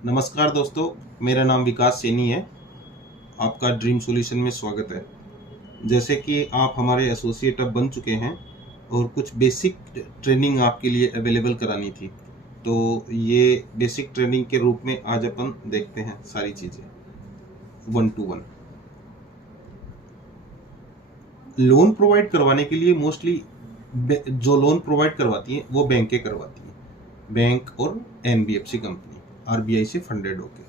नमस्कार दोस्तों, मेरा नाम विकास सैनी है। आपका ड्रीम सॉल्यूशन में स्वागत है। जैसे कि आप हमारे एसोसिएट अब बन चुके हैं और कुछ बेसिक ट्रेनिंग आपके लिए अवेलेबल करानी थी, तो ये बेसिक ट्रेनिंग के रूप में आज अपन देखते हैं सारी चीज़ें 1 to 1। लोन प्रोवाइड करवाने के लिए मोस्टली जो लोन प्रोवाइड करवाती हैं वो बैंकें करवाती हैं, बैंक और एनबीएफसी कंपनी आरबीआई से फंडेड होके,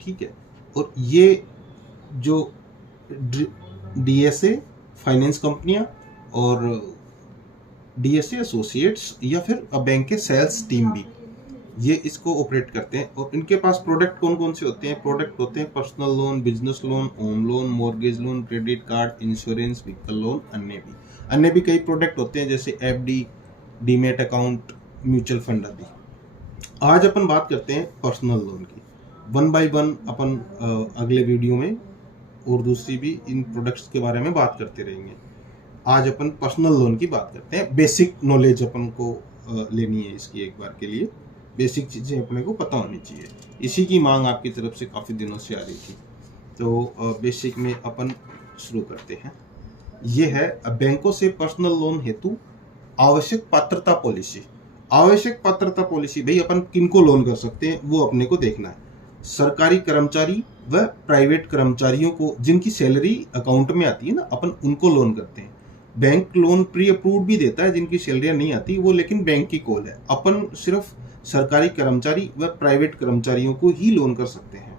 ठीक है। और ये जो डीएसए फाइनेंस कंपनियां और डीएसए एसोसिएट्स या फिर बैंक के सेल्स टीम भी ये इसको ऑपरेट करते हैं। और इनके पास प्रोडक्ट कौन कौन से होते हैं? प्रोडक्ट होते हैं personal loan, business loan, home loan, mortgage loan, credit card, insurance, vehicle loan, अन्य भी कई प्रोडक्ट होते हैं जैसे FD, demat account, mutual fund आदि। आज अपन बात करते हैं पर्सनल लोन की। 1 by 1 अपन अगले वीडियो में और दूसरी भी इन प्रोडक्ट्स के बारे में बात करते रहेंगे। आज अपन पर्सनल लोन की बात करते हैं। बेसिक नॉलेज अपन को लेनी है इसकी, एक बार के लिए बेसिक चीज़ें अपने को पता होनी चाहिए। इसी की मांग आपकी तरफ से काफ़ी दिनों से आ रही थी, तो बेसिक में अपन शुरू करते हैं। ये है बैंकों से पर्सनल लोन हेतु आवश्यक पात्रता पॉलिसी। आवश्यक पात्रता पॉलिसी भाई अपन किनको लोन कर सकते हैं वो अपने को देखना है। सरकारी कर्मचारी व प्राइवेट कर्मचारियों को जिनकी सैलरी अकाउंट में आती है ना, अपन उनको लोन करते हैं। बैंक लोन प्री अप्रूव भी देता है जिनकी सैलरियां नहीं आती वो, लेकिन बैंक की कॉल है। अपन सिर्फ सरकारी कर्मचारी व प्राइवेट कर्मचारियों को ही लोन कर सकते हैं।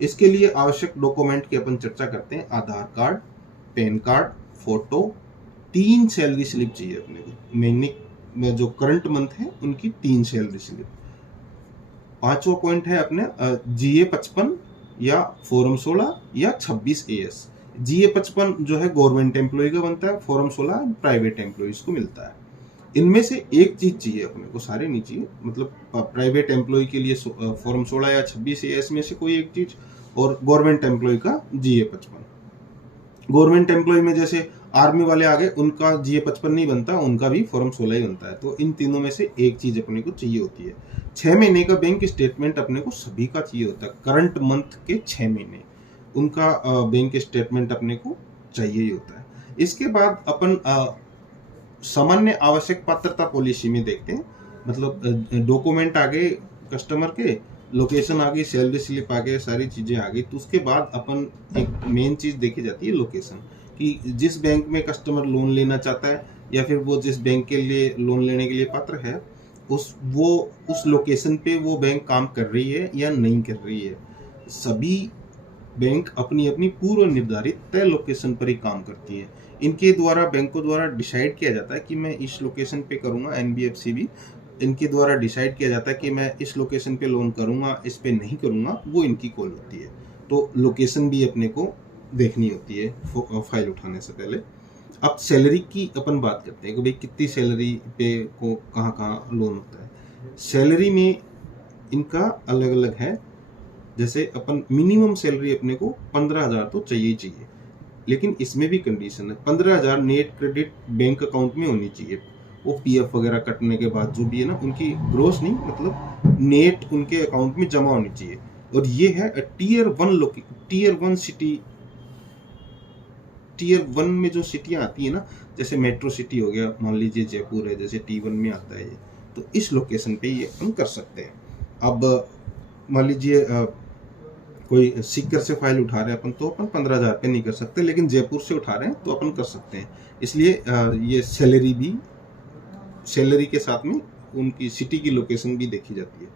इसके लिए आवश्यक डॉक्यूमेंट की अपन चर्चा करते हैं। Aadhaar card, PAN card, photo, 3 salary slip चाहिए अपने को। महीने में जो करंट मंथ है उनकी 3 सैलरी स्लिप। 5वां पॉइंट है अपने जीए 55 या फॉर्म 16 या 26 एएस। जीए 55 जो है गवर्नमेंट एम्प्लॉय का बनता है, फॉर्म 16 प्राइवेट एम्प्लॉयज को मिलता है। इनमें से एक चीज चाहिए अपने को, सारे नहीं चाहिए। मतलब प्राइवेट एम्प्लॉय के लिए फॉर्म 16 या 26 एएस में से कोई एक चीज, और गवर्नमेंट एम्प्लॉय का जीए 55। गवर्नमेंट एम्प्लॉय में जैसे आर्मी वाले आ गए, उनका जीए 55 नहीं बनता, उनका भी फॉर्म 16 ही बनता है। तो इन तीनों में से एक चीज अपने को चाहिए होती है। 6 महीने का बैंक स्टेटमेंट अपने को सभी का चाहिए होता है। करंट मंथ के 6 महीने उनका बैंक स्टेटमेंट अपने को चाहिए ही होता है। इसके बाद अपन सामान्य आवश्यक पात्रता पॉलिसी में देखते हैं। मतलब डॉक्यूमेंट आ गए कस्टमर के, लोकेशन आ गई, सैलरी स्लिप आ गए, सारी चीजें आ गई। तो उसके बाद अपन एक मेन चीज देखी जाती है लोकेशन, कि जिस बैंक में कस्टमर लोन लेना चाहता है या फिर वो जिस बैंक के लिए लोन लेने के लिए पात्र है, उस लोकेशन पे वो बैंक काम कर रही है या नहीं कर रही है। सभी बैंक अपनी अपनी पूर्व निर्धारित तय लोकेशन पर ही काम करती है। इनके द्वारा, बैंकों द्वारा डिसाइड किया जाता है कि मैं इस लोकेशन पे करूंगा। एनबीएफसी भी इनके द्वारा डिसाइड किया जाता है कि मैं इस लोकेशन पे लोन करूंगा, इस पे नहीं करूंगा, वो इनकी कॉल होती है। तो लोकेशन भी अपने को देखनी होती है फाइल उठाने से पहले। अब सैलरी की अपन बात करते हैं कि भाई कितनी सैलरी पे को कहाँ कहाँ लोन होता है। सैलरी में इनका अलग अलग है। जैसे अपन मिनिमम सैलरी अपने को 15,000 तो चाहिए ही चाहिए, लेकिन इसमें भी कंडीशन है। 15,000 नेट क्रेडिट बैंक अकाउंट में होनी चाहिए। वो पीएफ वगैरह कटने के बाद जो भी है ना, उनकी ग्रोस नहीं, मतलब नेट उनके अकाउंट में जमा होनी चाहिए। और ये है टीयर 1 सिटी। टीयर 1 में जो सिटियां आती है ना, जैसे मेट्रो सिटी हो गया, मान लीजिए जयपुर है, जैसे T1 में आता है ये, तो इस लोकेशन पे ये हम कर सकते हैं। अब मान लीजिए कोई सीकर से फाइल उठा रहे हैं अपन, तो अपन 15,000 पे नहीं कर सकते, लेकिन जयपुर से उठा रहे हैं तो अपन कर सकते हैं। इसलिए ये सैलरी के साथ में उनकी सिटी की लोकेशन भी देखी जाती है।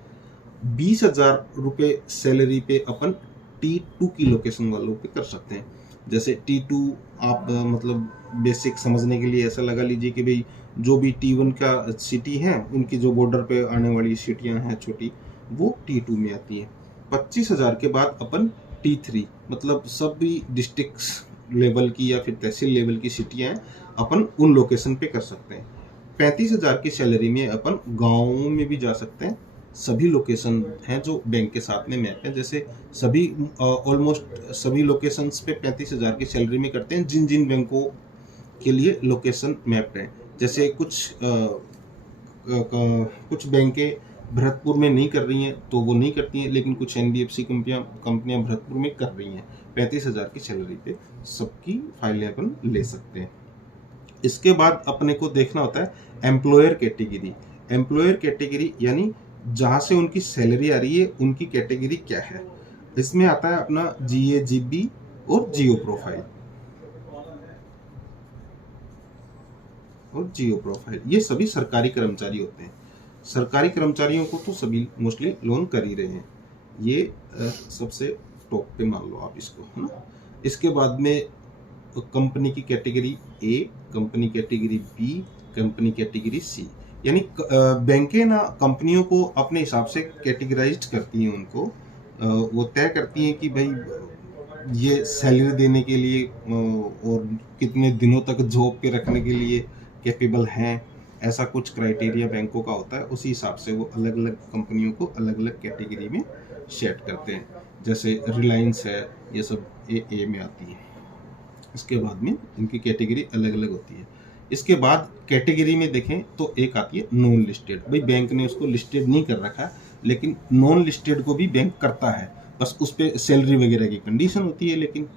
20,000 रुपये सैलरी पे अपन T2 की लोकेशन वालों पे कर सकते हैं। जैसे T2 आप मतलब बेसिक समझने के लिए ऐसा लगा लीजिए कि भाई जो भी T1 का सिटी है, उनकी जो बॉर्डर पे आने वाली सिटियां हैं छोटी, वो T2 में आती हैं। 25,000 के बाद अपन T3, मतलब सभी डिस्ट्रिक्ट लेवल की या फिर तहसील लेवल की सिटियां हैं, अपन उन लोकेशन पे कर सकते हैं। 35,000 की सैलरी में अपन गाँव में भी जा सकते हैं। सभी लोकेशन हैं जो बैंक के साथ में मैप है। जैसे सभी ऑलमोस्ट सभी लोकेशंस पे 35,000 की सैलरी में करते हैं, जिन जिन बैंकों के लिए लोकेशन मैप है। जैसे कुछ बैंकें भरतपुर में नहीं कर रही हैं तो वो नहीं करती हैं, लेकिन कुछ NBFC कंपनियां भरतपुर में कर रही हैं। 35,000 की सैलरी पे सबकी फाइलें अपन ले सकते हैं। इसके बाद अपने को देखना होता है एम्प्लॉयर कैटेगरी। एम्प्लॉयर कैटेगरी यानी जहां से उनकी सैलरी आ रही है उनकी कैटेगरी क्या है। इसमें आता है अपना GA, GB और जियो प्रोफाइल। ये सभी सरकारी कर्मचारी होते हैं। सरकारी कर्मचारियों को तो सभी मोस्टली लोन कर ही रहे हैं। ये सबसे टॉप पे मान लो आप इसको, है ना। इसके बाद में कंपनी की category A, company category B, company category C। यानी बैंकें ना कंपनियों को अपने हिसाब से कैटेगराइज्ड करती हैं। उनको वो तय करती हैं कि भाई ये सैलरी देने के लिए और कितने दिनों तक जॉब पे रखने के लिए कैपेबल हैं। ऐसा कुछ क्राइटेरिया बैंकों का होता है। उसी हिसाब से वो अलग अलग कंपनियों को अलग अलग कैटेगरी में सेट करते हैं। जैसे रिलायंस है, ये सब A में आती है। इसके बाद में इनकी कैटेगरी अलग अलग होती है। इसके बाद कैटेगरी में देखें तो एक आती है नॉन लिस्टेड। भाई बैंक ने उसको लिस्टेड नहीं कर रखा, लेकिन नॉन लिस्टेड को भी बैंक करता है, बस उस पर सैलरी वगैरह की कंडीशन होती है। लेकिन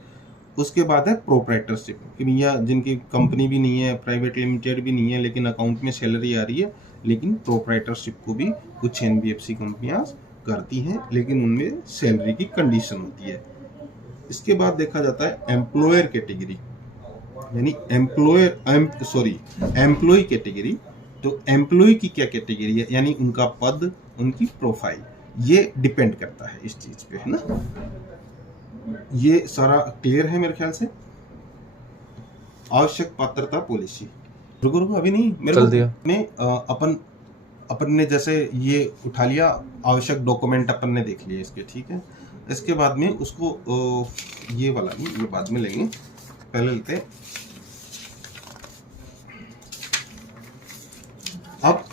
उसके बाद है प्रोप्राइटरशिप, कि भैया जिनकी कंपनी भी नहीं है, प्राइवेट लिमिटेड भी नहीं है, लेकिन अकाउंट में सैलरी आ रही है, लेकिन प्रोप्राइटरशिप को भी कुछ NBFC कंपनियां करती हैं, लेकिन उनमें सैलरी की कंडीशन होती है। इसके बाद देखा जाता है एम्प्लॉयर कैटेगरी, यानी एम्प्लॉय कैटेगरी। तो एम्प्लॉय की क्या कैटेगरी है, यानी उनका पद, उनकी प्रोफाइल, ये डिपेंड करता है इस चीज पे, है ना। ये सारा क्लियर है मेरे ख्याल से। आवश्यक पात्रता पॉलिसी, रुको अभी नहीं, मेरे को में अपन ने जैसे ये उठा लिया, आवश्यक डॉक्यूमेंट अपन ने देख लिए इसके, ठीक है। इसके बाद में उसको ये वाला नहीं, ये बाद में लेंगे, पहले लेते हैं। अब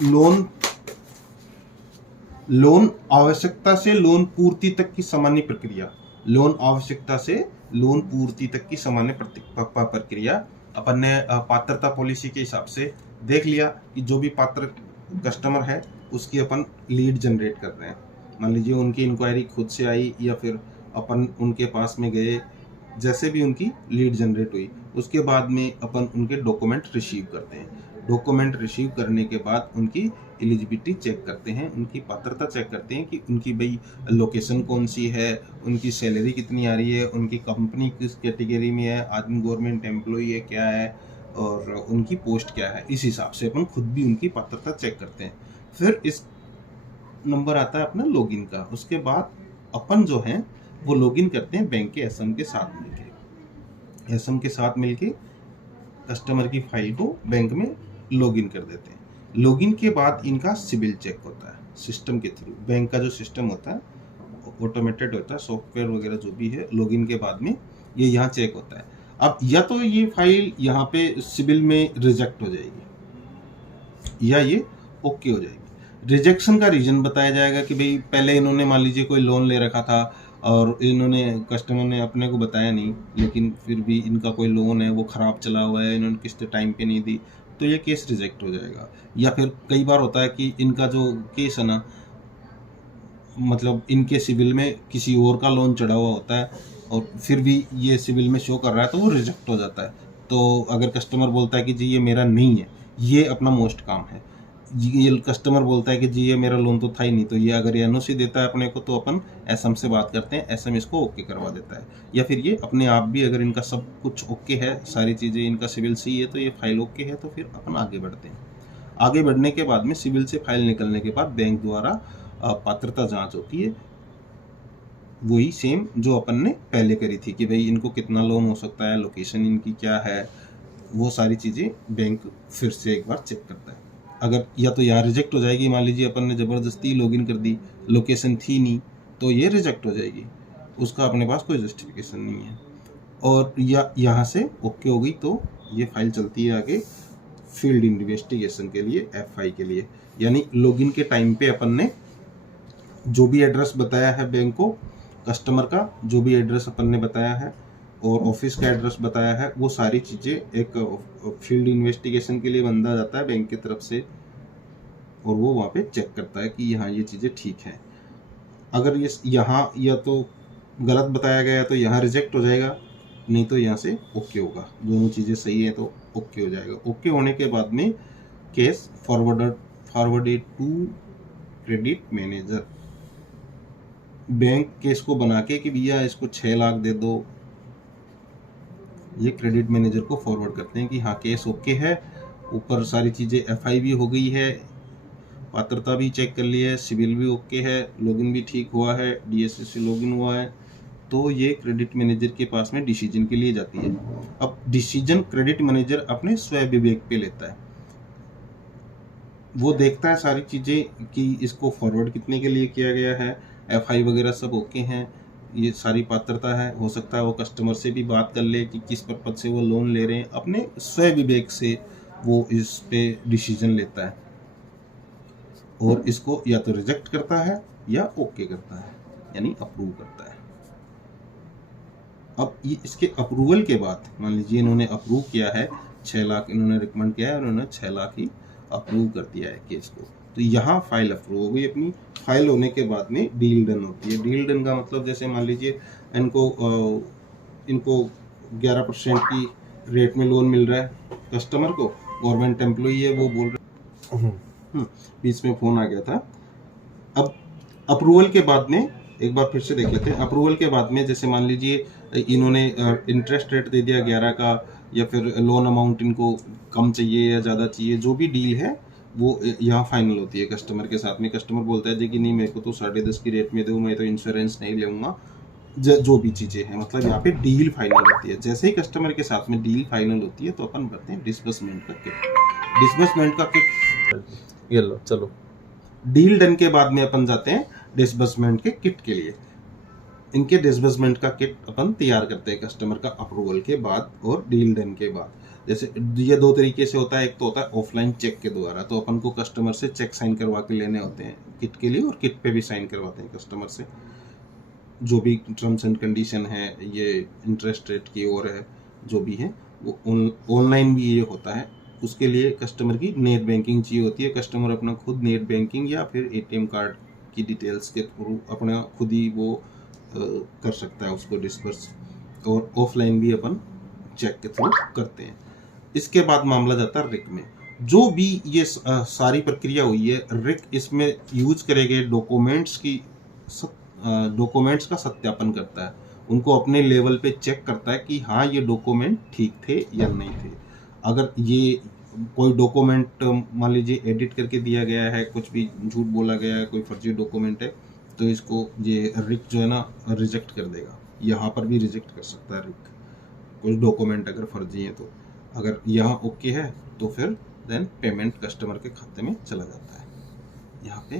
लोन आवश्यकता से लोन पूर्ति तक की सामान्य प्रक्रिया। लोन आवश्यकता से लोन पूर्ति तक की सामान्य प्रक्रिया अपन ने पात्रता पॉलिसी के हिसाब से देख लिया कि जो भी पात्र कस्टमर है उसकी अपन लीड जनरेट कर रहे हैं। मान लीजिए उनकी इंक्वायरी खुद से आई या फिर अपन उनके पास में गए, जैसे भी उनकी लीड जनरेट हुई, उसके बाद में अपन उनके डॉक्यूमेंट रिसीव करते हैं। डॉक्यूमेंट रिसीव करने के बाद उनकी एलिजिबिलिटी चेक करते हैं, उनकी पात्रता चेक करते हैं कि उनकी भाई लोकेशन कौन सी है, उनकी सैलरी कितनी आ रही है, उनकी कंपनी किस कैटेगरी में है, आदमी गवर्नमेंट एम्प्लॉई है क्या है, और उनकी पोस्ट क्या है। इस हिसाब से अपन खुद भी उनकी पात्रता चेक करते हैं। फिर इस नंबर आता है अपना लॉगिन का। उसके बाद अपन जो है वो लॉगिन करते हैं बैंक के SM के साथ मिलके। SM के साथ मिलके कस्टमर की फाइल को बैंक में लॉगिन कर देते हैं। लॉगिन के बाद इनका सिबिल चेक होता है सिस्टम के थ्रू। बैंक का जो सिस्टम होता है ऑटोमेटेड होता है, सॉफ्टवेयर वगैरह जो भी है, लॉगिन के बाद में ये यहाँ चेक होता है। अब या तो ये फाइल यहाँ पे सिबिल में रिजेक्ट हो जाएगी या ये ओके हो जाएगी। रिजेक्शन का रीजन बताया जाएगा कि भाई पहले इन्होंने मान लीजिए कोई लोन ले रखा था और इन्होंने कस्टमर ने अपने को बताया नहीं, लेकिन फिर भी इनका कोई लोन है वो ख़राब चला हुआ है, इन्होंने किस्त टाइम पे नहीं दी, तो ये केस रिजेक्ट हो जाएगा। या फिर कई बार होता है कि इनका जो केस है ना, मतलब इनके सिविल में किसी और का लोन चढ़ा हुआ होता है और फिर भी ये सिविल में शो कर रहा है, तो वो रिजेक्ट हो जाता है। तो अगर कस्टमर बोलता है कि जी ये मेरा नहीं है, ये अपना मोस्ट काम है। ये कस्टमर बोलता है कि जी ये मेरा लोन तो था ही नहीं, तो ये अगर ये NOC देता है अपने को, तो अपन SM से बात करते हैं, SM इसको ओके करवा देता है। या फिर ये अपने आप भी, अगर इनका सब कुछ ओके है, सारी चीज़ें इनका सिविल सही है, तो ये फाइल ओके है, तो फिर अपन आगे बढ़ते हैं। आगे बढ़ने के बाद में सिविल से फाइल निकलने के बाद बैंक द्वारा पात्रता जाँच होती है, वही सेम जो अपन ने पहले करी थी कि भाई इनको कितना लोन हो सकता है, लोकेशन इनकी क्या है, वो सारी चीज़ें बैंक फिर से एक बार चेक करता है। अगर या तो यहाँ रिजेक्ट हो जाएगी, मान लीजिए अपन ने ज़बरदस्ती लॉगिन कर दी, लोकेशन थी नहीं, तो ये रिजेक्ट हो जाएगी, उसका अपने पास कोई जस्टिफिकेशन नहीं है। और या यहाँ से ओके हो गई, तो ये फाइल चलती है आगे फील्ड इन्वेस्टिगेशन के लिए, FI के लिए। यानी लॉगिन के टाइम पे अपन ने जो भी एड्रेस बताया है बैंक को, कस्टमर का जो भी एड्रेस अपन ने बताया है और ऑफिस का एड्रेस बताया है, वो सारी चीज़ें एक फील्ड इन्वेस्टिगेशन के लिए बंदा जाता है बैंक की तरफ से, और वो वहाँ पे चेक करता है कि यहाँ ये चीज़ें ठीक हैं। अगर ये यहाँ या तो गलत बताया गया तो यहाँ रिजेक्ट हो जाएगा, नहीं तो यहाँ से ओके होगा। दोनों चीज़ें सही है तो ओके हो जाएगा। ओके होने के बाद में case forwarded to credit manager. Bank case को बना के कि भैया इसको 6 लाख दे दो, ये क्रेडिट मैनेजर को फॉरवर्ड करते हैं कि हाँ केस ओके है, ऊपर सारी चीज़ें एफआई भी हो गई है, पात्रता भी चेक कर ली है, सिविल भी ओके है, लॉगिन भी ठीक हुआ है, डीएसए से लॉगिन हुआ है, तो ये क्रेडिट मैनेजर के पास में डिसीजन के लिए जाती है। अब डिसीजन क्रेडिट मैनेजर अपने स्वयं विवेक पे लेता है। वो देखता है सारी चीज़ें कि इसको फॉरवर्ड कितने के लिए किया गया है, एफआई वगैरह सब ओके हैं, ये सारी पात्रता है। हो सकता है वो कस्टमर से भी बात कर ले कि किस पर्पज से वो लोन ले रहे हैं। अपने स्वयं विवेक से वो इस पे डिसीजन लेता है और इसको या तो रिजेक्ट करता है या ओके करता है, यानी अप्रूव करता है। अब ये इसके अप्रूवल के बाद मान लीजिए इन्होंने अप्रूव किया है, 6 लाख इन्होंने रिकमेंड किया है और उन्होंने 6 लाख ही अप्रूव कर दिया है केस को, तो यहाँ फाइल अप्रूव हो गई अपनी। फाइल होने के बाद में डील डन होती है। डील डन का मतलब जैसे मान लीजिए इनको 11% की रेट में लोन मिल रहा है, कस्टमर को गवर्नमेंट एम्प्लॉई है, वो बोल रहे बीच में फोन आ गया था। अब अप्रूवल के बाद में एक बार फिर से देख लेते हैं। अप्रूवल के बाद में जैसे मान लीजिए इन्होंने इंटरेस्ट रेट दे दिया 11 का, या फिर लोन अमाउंट इनको कम चाहिए या ज़्यादा चाहिए, जो भी डील है वो यहाँ फाइनल होती है कस्टमर के साथ में। कस्टमर बोलता है जी कि नहीं, मेरे को तो 10.5 की रेट में दो, मैं तो इंश्योरेंस नहीं लूँगा, जो भी चीज़ें हैं, मतलब यहाँ पे डील फाइनल होती है। जैसे ही कस्टमर के साथ में डील फाइनल होती है तो अपन करते हैं डिसबर्समेंट का किट। डिसबर्समेंट का किट ये लो, चलो। डील डन के बाद में अपन जाते हैं डिसबर्समेंट के किट के लिए। इनके डिसबर्समेंट का किट अपन तैयार करते हैं कस्टमर का अप्रूवल के बाद और डील डन के बाद। जैसे ये 2 तरीके से होता है। एक तो होता है ऑफलाइन चेक के द्वारा, तो अपन को कस्टमर से चेक साइन करवा के लेने होते हैं किट के लिए, और किट पे भी साइन करवाते हैं कस्टमर से, जो भी टर्म्स एंड कंडीशन है, ये इंटरेस्ट रेट की ओर है, जो भी है वो ऑनलाइन भी ये होता है। उसके लिए कस्टमर की नेट बैंकिंग चाहिए होती है। कस्टमर अपना खुद नेट बैंकिंग या फिर एटीएम कार्ड की डिटेल्स के थ्रू अपना खुद ही वो कर सकता है उसको डिस्बर्स, और ऑफलाइन भी अपन चेक के थ्रू करते हैं। इसके बाद मामला जाता है रिक में। जो भी ये सारी प्रक्रिया हुई है, रिक इसमें यूज करे गए डॉक्यूमेंट्स का सत्यापन करता है। उनको अपने लेवल पे चेक करता है कि हाँ ये डॉक्यूमेंट ठीक थे या नहीं थे। अगर ये कोई डॉक्यूमेंट मान लीजिए एडिट करके दिया गया है, कुछ भी झूठ बोला गया है, कोई फर्जी डॉक्यूमेंट है, तो इसको ये रिक जो है ना रिजेक्ट कर देगा। यहाँ पर भी रिजेक्ट कर सकता है रिक कुछ डॉक्यूमेंट अगर फर्जी है तो। अगर यहाँ ओके है तो फिर देन पेमेंट कस्टमर के खाते में चला जाता है। यहाँ पे